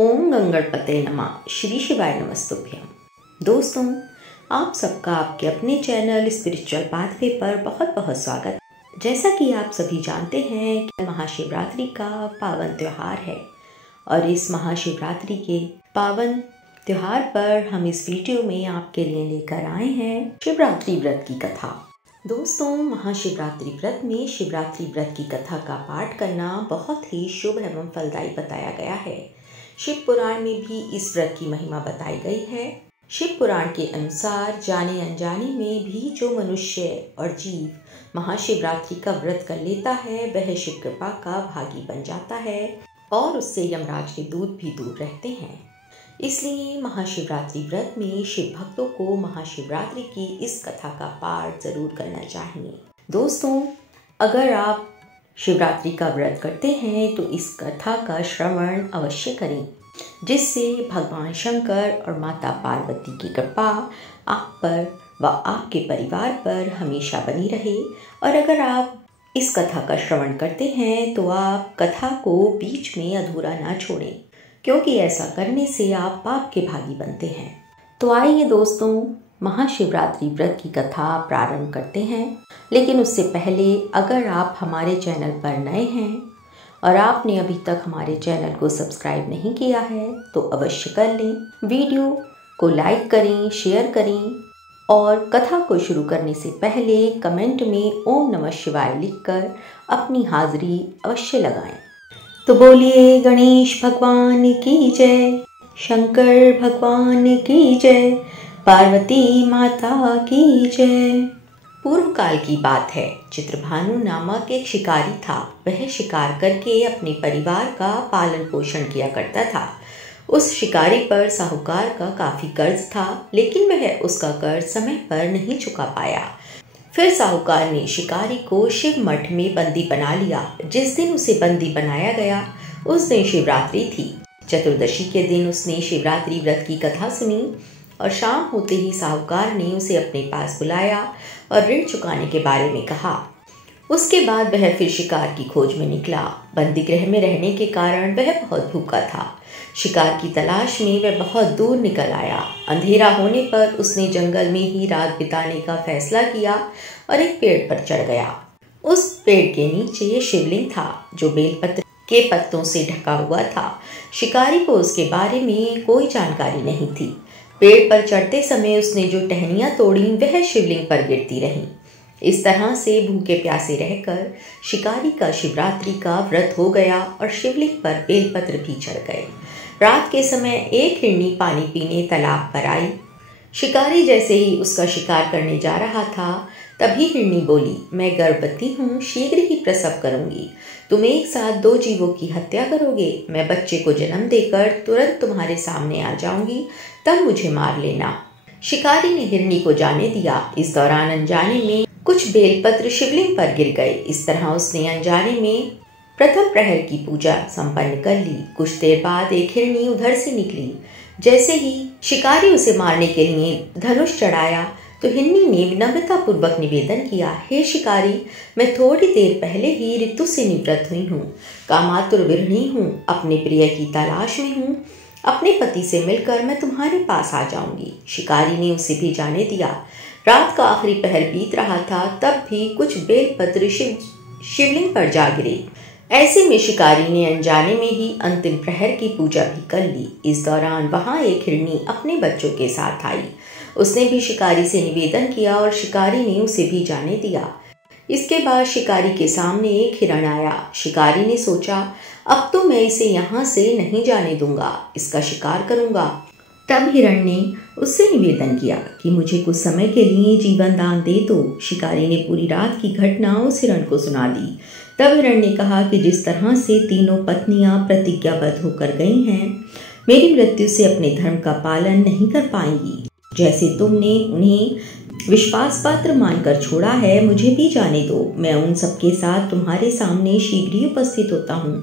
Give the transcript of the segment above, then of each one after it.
ओम गंगणपते नमः। श्री शिवाय नमस्तुभ्यम। दोस्तों, आप सबका आपके अपने चैनल स्पिरिचुअल पाथवे पर बहुत बहुत स्वागत। जैसा कि आप सभी जानते हैं कि महाशिवरात्रि का पावन त्यौहार है और इस महाशिवरात्रि के पावन त्यौहार पर हम इस वीडियो में आपके लिए लेकर आए हैं शिवरात्रि व्रत की कथा। दोस्तों, महाशिवरात्रि व्रत में शिवरात्रि व्रत की कथा का पाठ करना बहुत ही शुभ एवं फलदायी बताया गया है। शिव पुराण में भी इस व्रत की महिमा बताई गई है। शिव पुराण के अनुसार जाने अनजाने में भी जो मनुष्य और जीव महाशिवरात्रि का व्रत कर लेता है वह शिव कृपा का भागी बन जाता है और उससे यमराज के दूत भी दूर रहते हैं। इसलिए महाशिवरात्रि व्रत में शिव भक्तों को महाशिवरात्रि की इस कथा का पाठ जरूर करना चाहिए। दोस्तों, अगर आप शिवरात्रि का व्रत करते हैं तो इस कथा का श्रवण अवश्य करें, जिससे भगवान शंकर और माता पार्वती की कृपा आप पर व आपके परिवार पर हमेशा बनी रहे। और अगर आप इस कथा का श्रवण करते हैं तो आप कथा को बीच में अधूरा ना छोड़ें, क्योंकि ऐसा करने से आप पाप के भागी बनते हैं। तो आइए दोस्तों, महाशिवरात्रि व्रत की कथा प्रारंभ करते हैं। लेकिन उससे पहले अगर आप हमारे चैनल पर नए हैं और आपने अभी तक हमारे चैनल को सब्सक्राइब नहीं किया है तो अवश्य कर लें। वीडियो को लाइक करें, शेयर करें और कथा को शुरू करने से पहले कमेंट में ओम नमः शिवाय लिखकर अपनी हाजिरी अवश्य लगाएं। तो बोलिए गणेश भगवान की जय, शंकर भगवान की जय, पार्वती माता की जय। पूर्व काल की बात है। चित्रभानु नामक एक शिकारी था। वह शिकार करके अपने परिवार का पालन पोषण किया करता था। उस शिकारी पर साहूकार का काफी कर्ज था, लेकिन वह उसका कर्ज समय पर नहीं चुका पाया। फिर साहूकार ने शिकारी को शिव मठ में बंदी बना लिया। जिस दिन उसे बंदी बनाया गया उस दिन शिवरात्रि थी। चतुर्दशी के दिन उसने शिवरात्रि व्रत की कथा सुनी और शाम होते ही साहूकार ने उसे अपने पास बुलाया और ऋण चुकाने के बारे में कहा। उसके बाद वह फिर शिकार की खोज में निकला। बंदी गृह में रहने के कारण वह बहुत भूखा था। शिकार की तलाश में वह बहुत दूर निकल आया। अंधेरा होने पर उसने जंगल में ही रात बिताने का फैसला किया और एक पेड़ पर चढ़ गया। उस पेड़ के नीचे शिवलिंग था जो बेलपत्र के पत्तों से ढका हुआ था। शिकारी को उसके बारे में कोई जानकारी नहीं थी। पेड़ पर चढ़ते समय उसने जो टहनियां तोड़ी वह शिवलिंग पर गिरती रहीं। इस तरह से भूखे प्यासे रहकर शिकारी का शिवरात्रि का व्रत हो गया और शिवलिंग पर बेलपत्र भी चढ़ गए। रात के समय एक हिरनी पानी पीने तालाब पर आई। शिकारी जैसे ही उसका शिकार करने जा रहा था तभी हिरनी बोली, मैं गर्भवती हूँ, शीघ्र ही प्रसव करूंगी। तुम एक साथ 2 जीवों की हत्या करोगे। मैं बच्चे को जन्म देकर तुरंत तुम्हारे सामने आ जाऊंगी, तब मुझे मार लेना। शिकारी ने हिरनी को जाने दिया। इस दौरान अनजाने में कुछ बेलपत्र शिवलिंग पर गिर गए। इस तरह उसने अनजाने में प्रथम प्रहर की पूजा संपन्न कर ली। कुछ देर बाद एक हिरनी उधर से निकली। जैसे ही शिकारी उसे मारने के लिए धनुष चढ़ाया तो हिरनी ने विनम्रता पूर्वक निवेदन किया, हे शिकारी, मैं थोड़ी देर पहले ही ऋतु से निवृत्त हुई हूँ, कामातुर विरहिणी हूँ, अपने प्रिय की तलाश में हूँ। अपने पति से मिलकर मैं तुम्हारे पास आ जाऊंगी। शिकारी ने उसे भी जाने दिया। रात का आखिरी पहर बीत रहा था, तब भी कुछ बेलपत्र शिवलिंग पर जा गिरे। ऐसे में शिकारी ने अनजाने में ही अंतिम प्रहर की पूजा भी कर ली। इस दौरान वहां एक हिरनी अपने बच्चों के साथ आई। उसने भी शिकारी से निवेदन किया और शिकारी ने उसे भी जाने दिया। इसके बाद शिकारी के सामने एक हिरण आया। शिकारी ने सोचा, अब तो मैं इसे यहाँ से नहीं जाने दूंगा, इसका शिकार करूंगा। तब हिरण ने उससे निवेदन किया कि मुझे कुछ समय के लिए जीवन दान दे दो। शिकारी ने पूरी रात की घटना उस हिरण को सुना दी। तब हिरण ने कहा कि जिस तरह से तीनों पत्नियां प्रतिज्ञाबद्ध होकर गई हैं, मेरी मृत्यु से अपने धर्म का पालन नहीं कर पाएंगी। जैसे तुमने उन्हें विश्वास पात्र मानकर छोड़ा है, मुझे भी जाने दो। मैं उन सबके साथ तुम्हारे सामने शीघ्र ही उपस्थित होता हूँ।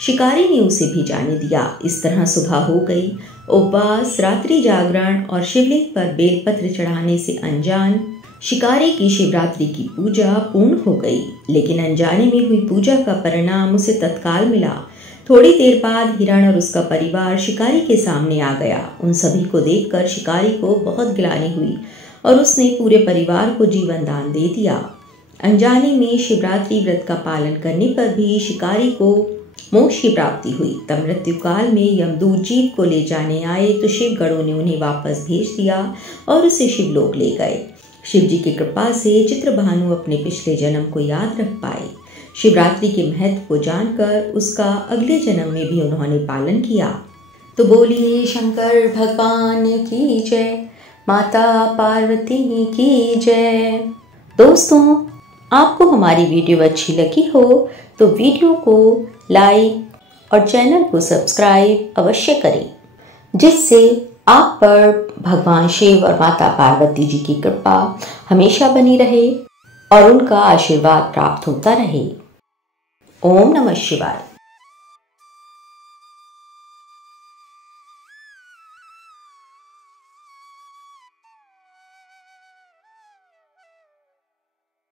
शिकारी ने उसे भी जाने दिया। इस तरह सुबह हो गई। उपवास, रात्रि जागरण और शिवलिंग पर बेलपत्र चढ़ाने से अनजान शिकारी की शिवरात्रि की पूजा पूर्ण हो गई। लेकिन अनजाने में हुई पूजा का परिणाम उसे तत्काल मिला। थोड़ी देर बाद हिरण और उसका परिवार शिकारी के सामने आ गया। उन सभी को देखकर शिकारी को बहुत गिलानी हुई और उसने पूरे परिवार को जीवन दान दे दिया। अनजाने में शिवरात्रि व्रत का पालन करने पर भी शिकारी को मोक्ष की प्राप्ति हुई। तब मृत्यु काल में यमदूत जीव को ले जाने आए तो शिव गणों ने उन्हें वापस भेज दिया और उसे शिवलोक ले गए। शिव जी की कृपा से चित्रभानु अपने पिछले जन्म को याद रख पाए। शिवरात्रि के महत्व को जानकर उसका अगले जन्म में भी उन्होंने पालन किया। तो बोलिए शंकर भगवान की जय, माता पार्वती की जय। दोस्तों, आपको हमारी वीडियो अच्छी लगी हो तो वीडियो को लाइक और चैनल को सब्सक्राइब अवश्य करें, जिससे आप पर भगवान शिव और माता पार्वती जी की कृपा हमेशा बनी रहे और उनका आशीर्वाद प्राप्त होता रहे। ओम नमः शिवाय।